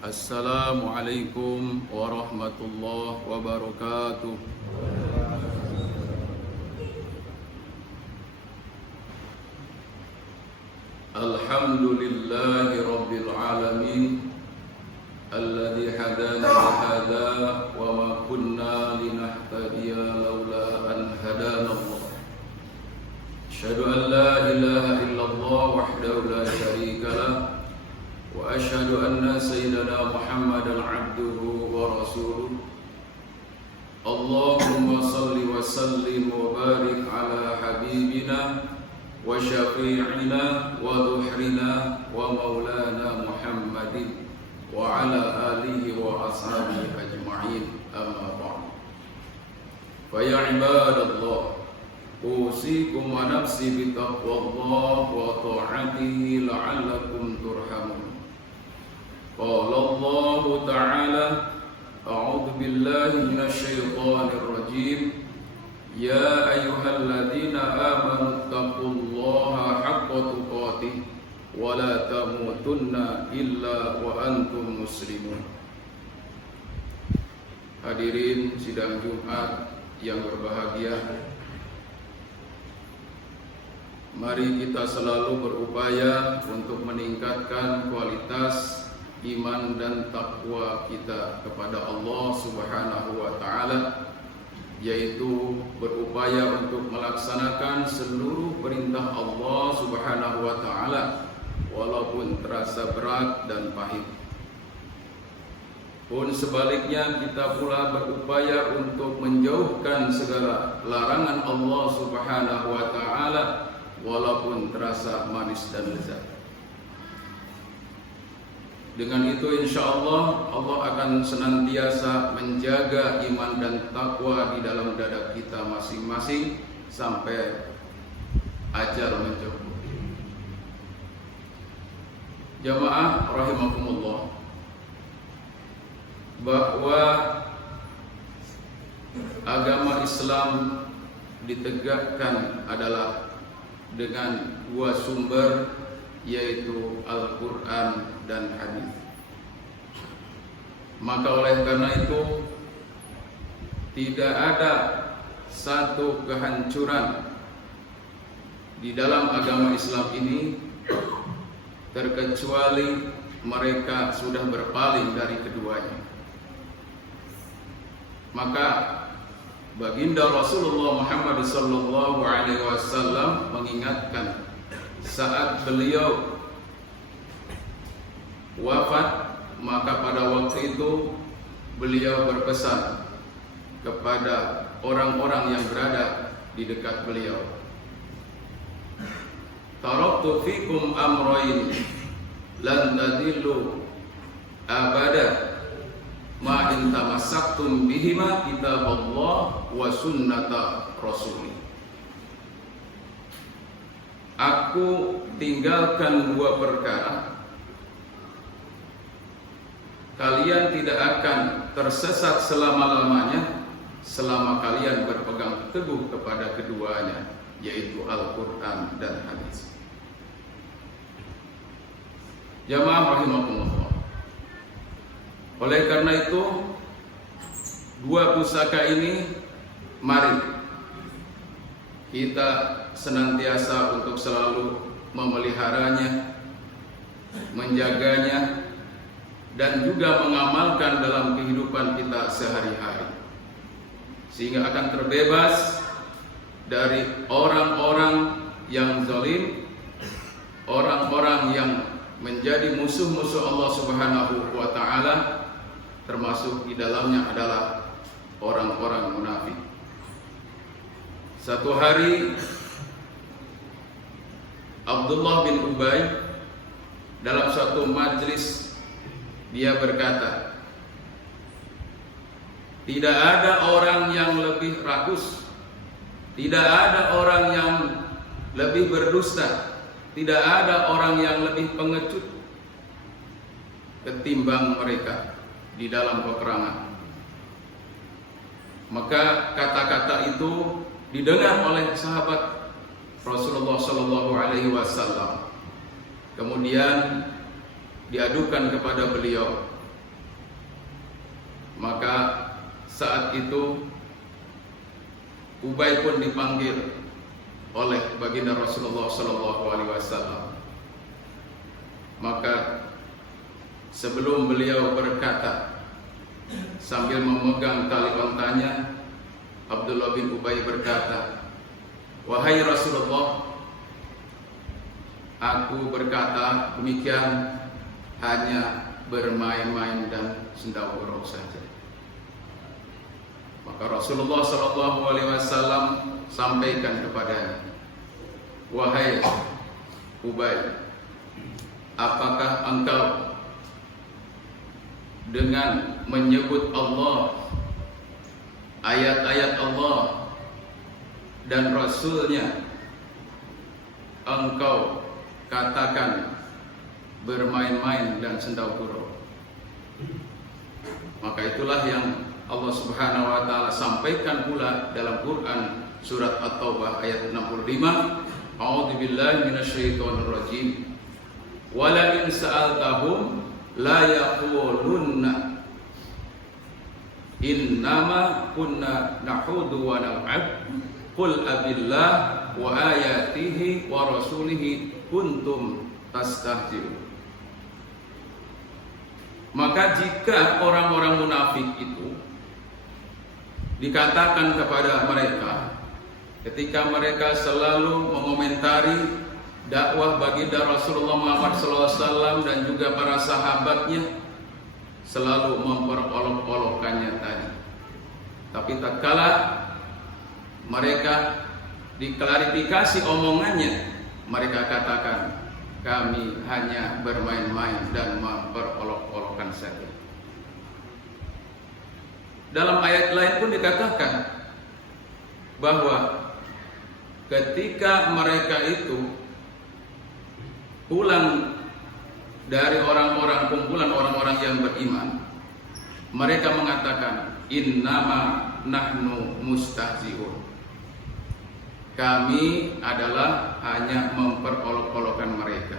Assalamualaikum warahmatullahi wabarakatuh. Alhamdulillahi rabbil alamin, alladzi hadana lihada wa ma kunna linahtadiya laula an hadana Allah. Asyhadu an la ilaha illallah wahdahu la syarika lah, wa asyhadu anna sayyidana Muhammadan abduhu wa rasuluh. Allahumma salli wa sallim wa barik ala habibina wa syafi'ina wa dhuhrina wa maulana Muhammadin wa ala alihi wa ashabihi ajma'in, amma ba'd. Fa ya ibadallah, usikum wa nafsi bi taqwallah wa ta'atihi la'allakum turhamun. Qala Allah Ta'ala, a'udzu billahi minasy syaithanir rajim. Ya ayyuhalladzina amanu taqullaha haqqa tuqatih wa la tamutunna illa wa antum muslimun. Hadirin sidang Jumat yang berbahagia, mari kita selalu berupaya untuk meningkatkan kualitas iman dan takwa kita kepada Allah Subhanahu wa Ta'ala, yaitu berupaya untuk melaksanakan seluruh perintah Allah Subhanahu wa Ta'ala walaupun terasa berat dan pahit. Pun sebaliknya, kita pula berupaya untuk menjauhkan segala larangan Allah Subhanahu wa Ta'ala walaupun terasa manis dan lezat. Dengan itu insyaallah Allah akan senantiasa menjaga iman dan takwa di dalam dada kita masing-masing sampai ajal menjemput. Jamaah rahimakumullah, bahwa agama Islam ditegakkan adalah dengan dua sumber, yaitu Al-Quran dan hadis. Maka oleh karena itu, tidak ada satu kehancuran di dalam agama Islam ini terkecuali mereka sudah berpaling dari keduanya. Maka baginda Rasulullah Muhammad SAW mengingatkan saat beliau wafat, maka pada waktu itu beliau berpesan kepada orang-orang yang berada di dekat beliau, taraktu fikum amrayn lan tadillu abada ma in tamassaktum bihima kitaballah wa sunnata rasulih. Aku tinggalkan dua perkara, kalian tidak akan tersesat selama-lamanya selama kalian berpegang teguh kepada keduanya, yaitu Al-Quran dan hadis. Jamaah rahimakumullah, oleh karena itu dua pusaka ini mari kita senantiasa untuk selalu memeliharanya, menjaganya, dan juga mengamalkan dalam kehidupan kita sehari-hari, sehingga akan terbebas dari orang-orang yang zalim, orang-orang yang menjadi musuh-musuh Allah Subhanahu wa Ta'ala, termasuk di dalamnya adalah orang-orang munafik. Satu hari Abdullah bin Ubay dalam suatu majlis dia berkata, tidak ada orang yang lebih rakus, tidak ada orang yang lebih berdusta, tidak ada orang yang lebih pengecut ketimbang mereka di dalam peperangan. Maka kata-kata itu didengar oleh sahabat Rasulullah Shallallahu Alaihi Wasallam. Kemudian diadukan kepada beliau, Maka saat itu Ubay pun dipanggil oleh baginda Rasulullah SAW. Maka sebelum beliau berkata sambil memegang tali ontanya, Abdullah bin Ubay berkata, "Wahai Rasulullah, aku berkata demikian hanya bermain-main dan sendawuro saja." Maka Rasulullah SAW sampaikan kepadanya, "Wahai Ubay, apakah engkau dengan menyebut Allah, ayat-ayat Allah dan Rasulnya, engkau katakan bermain-main dan sendawuro?" Maka itulah yang Allah Subhanahu wa taala sampaikan pula dalam Quran surat At-Taubah ayat 65, "A'udzubillahi minasyaitonir rajim. Wala in sa'altahum la yaqulunna innama kunna nahudu wa nal'ab qul abillah wa ayatihi wa rasulihi kuntum tastahzi'un." Maka jika orang-orang munafik itu dikatakan kepada mereka ketika mereka selalu mengomentari dakwah baginda Rasulullah Muhammad SAW dan juga para sahabatnya, selalu memperolok-olokkannya tadi. Tapi tatkala mereka diklarifikasi omongannya, mereka katakan kami hanya bermain-main dan memperolok-olokkan saja. Dalam ayat lain pun dikatakan bahwa ketika mereka itu pulang dari kumpulan orang-orang yang beriman, mereka mengatakan innama nahnu mustahzi'un. Kami adalah hanya memperolok-olokkan mereka,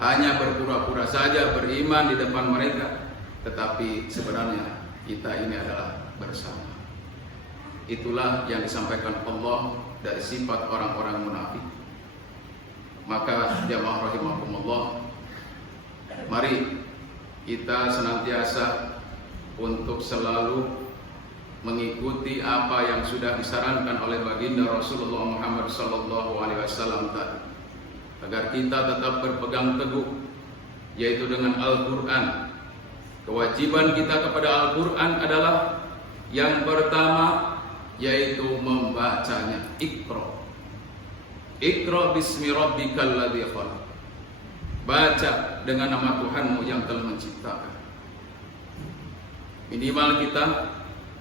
hanya berpura-pura saja beriman di depan mereka, tetapi sebenarnya kita ini adalah bersama. Itulah yang disampaikan Allah dari sifat orang-orang munafik. Maka jamaah rahimakumullah, mari kita senantiasa untuk selalu mengikuti apa yang sudah disarankan oleh baginda Rasulullah Muhammad SAW tadi, agar kita tetap berpegang teguh, yaitu dengan Al-Quran. Kewajiban kita kepada Al-Quran adalah yang pertama, yaitu membacanya. Iqra bismi rabbikal ladzi khalaq. Baca dengan nama Tuhanmu yang telah menciptakan. Minimal kita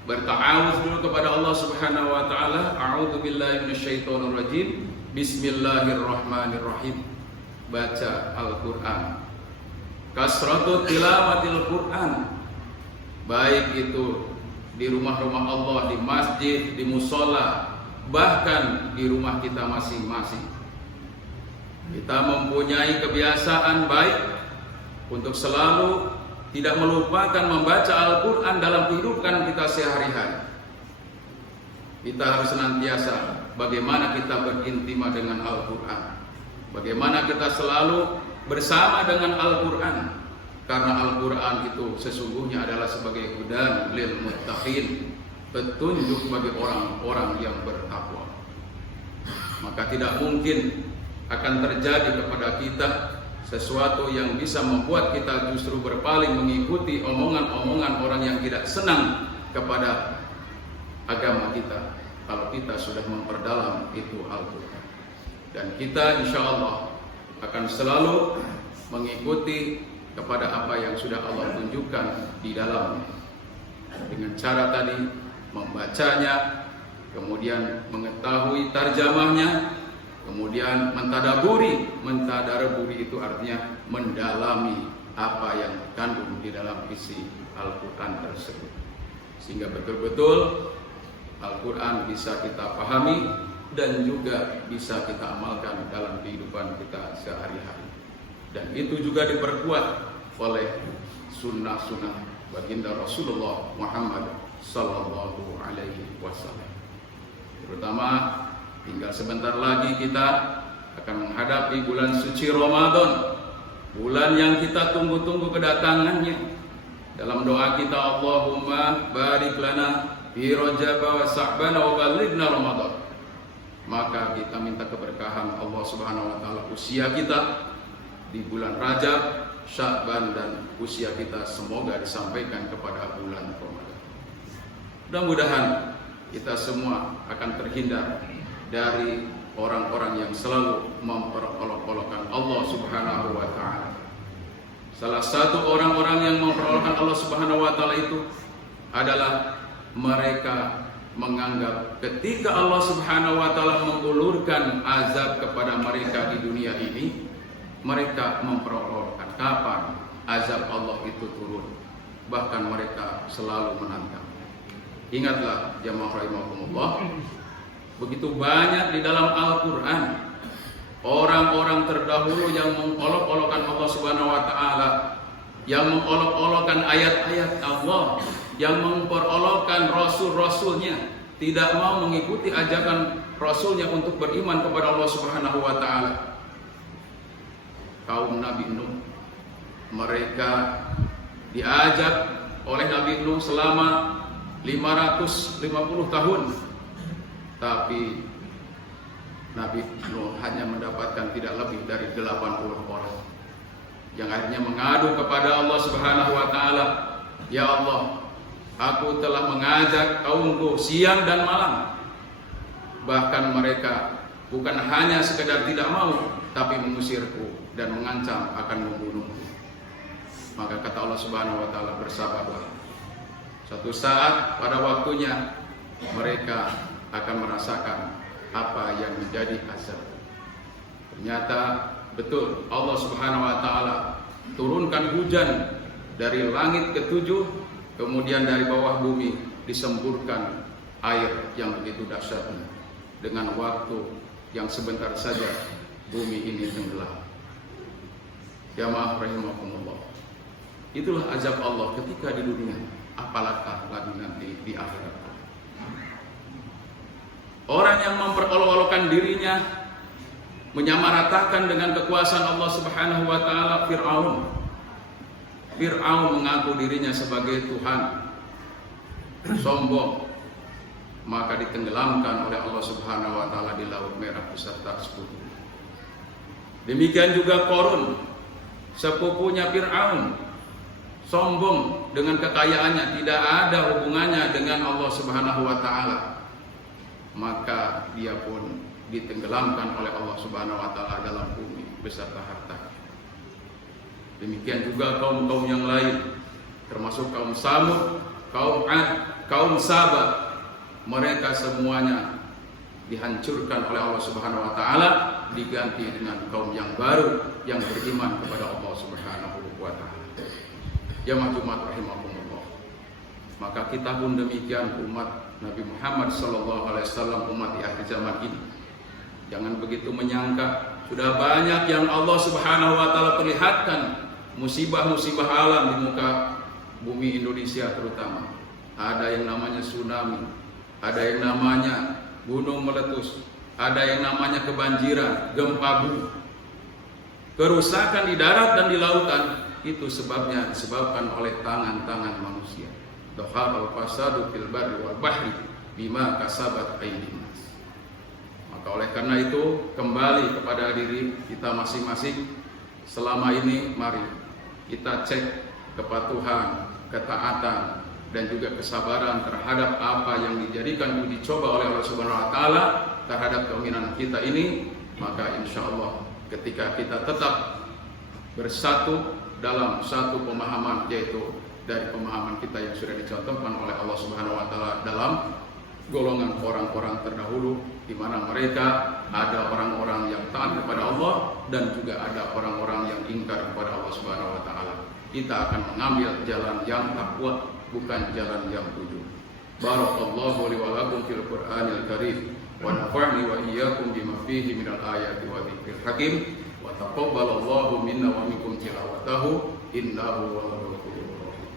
berta'awudz dulu kepada Allah Subhanahu wa taala. A'udzu billahi minasyaitonir rajim. Bismillahirrahmanirrahim. Baca Al-Qur'an. Kasratu tilawatil Qur'an, baik itu di rumah-rumah Allah, di masjid, di musola, bahkan di rumah kita masing-masing. Kita mempunyai kebiasaan baik untuk selalu tidak melupakan membaca Al-Quran dalam kehidupan kita sehari-hari. Kita harus senantiasa bagaimana kita berintimah dengan Al-Quran, bagaimana kita selalu bersama dengan Al-Quran, karena Al-Quran itu sesungguhnya adalah sebagai hudan lil muttaqin, petunjuk bagi orang-orang yang bertakwa. Maka tidak mungkin akan terjadi kepada kita sesuatu yang bisa membuat kita justru berpaling mengikuti omongan-omongan orang yang tidak senang kepada agama kita, kalau kita sudah memperdalam itu Al-Quran. Dan kita insya Allah akan selalu mengikuti kepada apa yang sudah Allah tunjukkan di dalamnya, dengan cara tadi membacanya, kemudian mengetahui tarjamahnya, kemudian mentadaburi itu artinya mendalami apa yang kandung di dalam isi Al-Quran tersebut, sehingga betul-betul Al-Quran bisa kita pahami dan juga bisa kita amalkan dalam kehidupan kita sehari-hari. Dan itu juga diperkuat oleh sunnah-sunnah baginda Rasulullah Muhammad sallallahu alaihi wasallam. Terutama tinggal sebentar lagi kita akan menghadapi bulan suci Ramadan, bulan yang kita tunggu-tunggu kedatangannya. Dalam doa kita, Allahumma barik lana fi Rajab wa Sya'ban wa ballighna Ramadan. Maka kita minta keberkahan Allah Subhanahu wa taala usia kita di bulan Rajab, Sya'ban, dan usia kita semoga disampaikan kepada bulan Ramadan. Mudah-mudahan kita semua akan terhindar dari orang-orang yang selalu memperolok-olokkan Allah Subhanahu wa taala. Salah satu orang-orang yang memperolokkan Allah Subhanahu wa taala itu adalah mereka menganggap ketika Allah Subhanahu wa taala mengulurkan azab kepada mereka di dunia ini, mereka memperolokkan kapan azab Allah itu turun. Bahkan mereka selalu menantang. Ingatlah jamaah rahimakumullah, begitu banyak di dalam Al-Quran orang-orang terdahulu yang mengolok-olokkan Allah Subhanahu wa taala, yang mengolok-olokkan ayat-ayat Allah, yang memperolokkan rasul-rasulnya, tidak mau mengikuti ajakan rasulnya untuk beriman kepada Allah Subhanahu wa taala. Kaum Nabi Nuh, mereka diajak oleh Nabi Nuh selama 550 tahun, tapi Nabi Nuh hanya mendapatkan tidak lebih dari 80 orang yang akhirnya mengadu kepada Allah Subhanahu wa taala, "Ya Allah, aku telah mengajak kaumku siang dan malam, bahkan mereka bukan hanya sekedar tidak mau, tapi mengusirku dan mengancam akan membunuhku." Maka kata Allah Subhanahu wa taala, "Bersabarlah. Suatu saat pada waktunya mereka akan merasakan apa yang menjadi azab." Ternyata betul Allah Subhanahu wa taala turunkan hujan dari langit ketujuh, kemudian dari bawah bumi disemburkan air yang begitu dahsyatnya. Dengan waktu yang sebentar saja bumi ini tenggelam. Jamaah rahimakumullah, itulah azab Allah ketika di dunia, apalagi lagi nanti di akhirat. Orang yang memperolok-olokkan dirinya, menyamaratakan dengan kekuasaan Allah Subhanahu wa taala, Fir'aun mengaku dirinya sebagai Tuhan, sombong, maka ditenggelamkan oleh Allah Subhanahu wa taala di Laut Merah beserta sekutu. Demikian juga Qarun, sepupunya Fir'aun, sombong dengan kekayaannya, tidak ada hubungannya dengan Allah Subhanahu wa taala, maka dia pun ditenggelamkan oleh Allah Subhanahu wa taala dalam bumi beserta harta. Demikian juga kaum-kaum yang lain, termasuk kaum Samud, kaum Ad, kaum Sabah, mereka semuanya dihancurkan oleh Allah Subhanahu wa taala, diganti dengan kaum yang baru yang beriman kepada Allah Subhanahu wa taala. Jamaah Jumat rahimahumullah. Maka kita pun demikian, umat Nabi Muhammad sallallahu alaihi wasallam, umat di akhir zaman ini. Jangan begitu menyangka, sudah banyak yang Allah Subhanahu wa taala perlihatkan musibah-musibah alam di muka bumi Indonesia terutama. Ada yang namanya tsunami, ada yang namanya gunung meletus, ada yang namanya kebanjiran, gempa bumi. Kerusakan di darat dan di lautan itu sebabnya disebabkan oleh tangan-tangan manusia. Dhahara al-fasadu fil barri wal bahri bima kasabat aydin nas. Maka oleh karena itu, kembali kepada diri kita masing-masing. Selama ini mari kita cek kepatuhan, ketaatan, dan juga kesabaran terhadap apa yang dijadikan uji coba oleh Allah Subhanahu wa taala terhadap keinginan kita ini. Maka insya Allah ketika kita tetap bersatu dalam satu pemahaman, yaitu dari pemahaman kita yang sudah dicontohkan oleh Allah Subhanahu wa taala dalam golongan orang-orang terdahulu, di mana mereka ada orang-orang yang taat kepada Allah dan juga ada orang-orang yang ingkar kepada Allah Subhanahu wa taala. Kita akan mengambil jalan yang takwa, bukan jalan yang tujuh. Barakallahu li wa lakum fil Qur'anil Karim wa nafa'ni wa iyyakum bima fihi minal ayati wa dzikril hakim wa taqabbalallahu minna wa minkum tilawatahu innahu wal ghafurur rahim.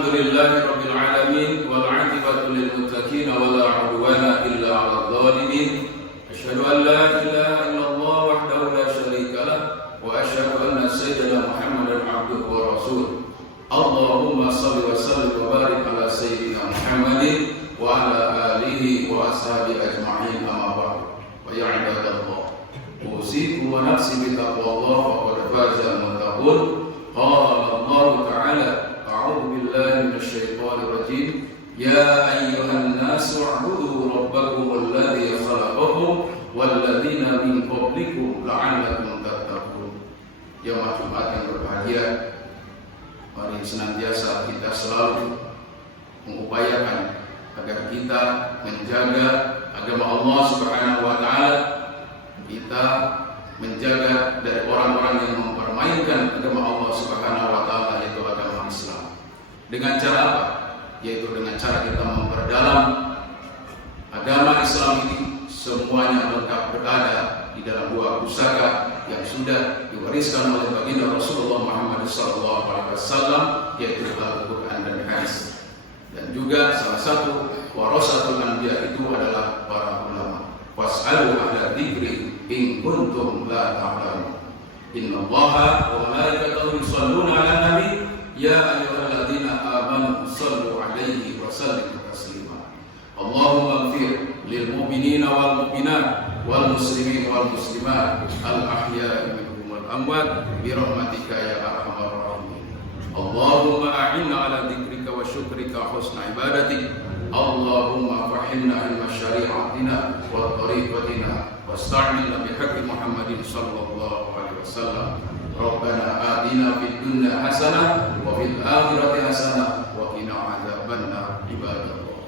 Alhamdulillahi rabbil alamin wal 'aqibatu lil muttaqin wa la 'udwana illa 'alal zalimin. Asyhadu an la ilaha illallah wahdahu la syarika lah wa asyhadu anna sayyidina Muhammadan 'abduhu wa rasuluh. Allahumma shalli wa sallim wa barik ala sayyidina Muhammadin wa ala alihi wa ashabihi ajma'in, amma ba'd. Wa ya ibadallah, usikum wa nafsi bi taqwallah faqad faza al-muttaqun. Qala Allah ta'ala: a'udzu billahi minasyaitonir rajim. Ya ayyuhan nasu u'budu rabbakum alladzi khalaqakum walladzina min qablikum la'allakum tattaqun. Jemaah Jumat yang berbahagia, mari senantiasa kita selalu mengupayakan agar kita menjaga agama Allah Subhanahu wa taala, kita menjaga dari orang-orang yang mempermainkan agama Allah Subhanahu wa taala, yaitu agama Islam. Dengan cara apa? Yaitu dengan cara kita memperdalam agama Islam ini. Semuanya lengkap berada di dalam dua pusaka yang sudah diwariskan oleh baginda Rasulullah Muhammad SAW, yaitu Al-Quran dan Hadis. Dan juga salah satu warasatul anbiya itu adalah para ulama. Was'alu ahla dzikri in kuntum la ta'lamun. Innallaha wa malaikatahu yusholluna 'alan nabi ya ayyuhalladzina amanu shallu 'alaihi wa sallimu taslima. Allahumma ighfir lil mu'minina wal mu'minat wal muslimin wal muslimat al ahya'i minhum wal amwat bi rahmatika ya arhamar rahimin. Allahumma a'inna 'ala dzikrika wa syukrika husna ibadatik. Allahumma fahimna ilma syari'atina wa tariqatina wasta'inna bihaqqi Muhammadin sallallahu alaihi wasallam. Rabbana atina fid dunya hasanah wa fil akhirati hasanah wa qina adzabannar. Ibadallah,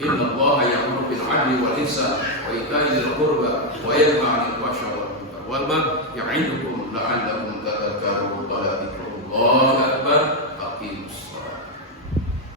inna Allaha ya'muru bil 'adli wal ihsan wa ita'i dzil qurba wa yanha 'anil fahsya'i wal munkar wal baghi ya'idukum la'allakum tadhakkarun. Qala dzikrullah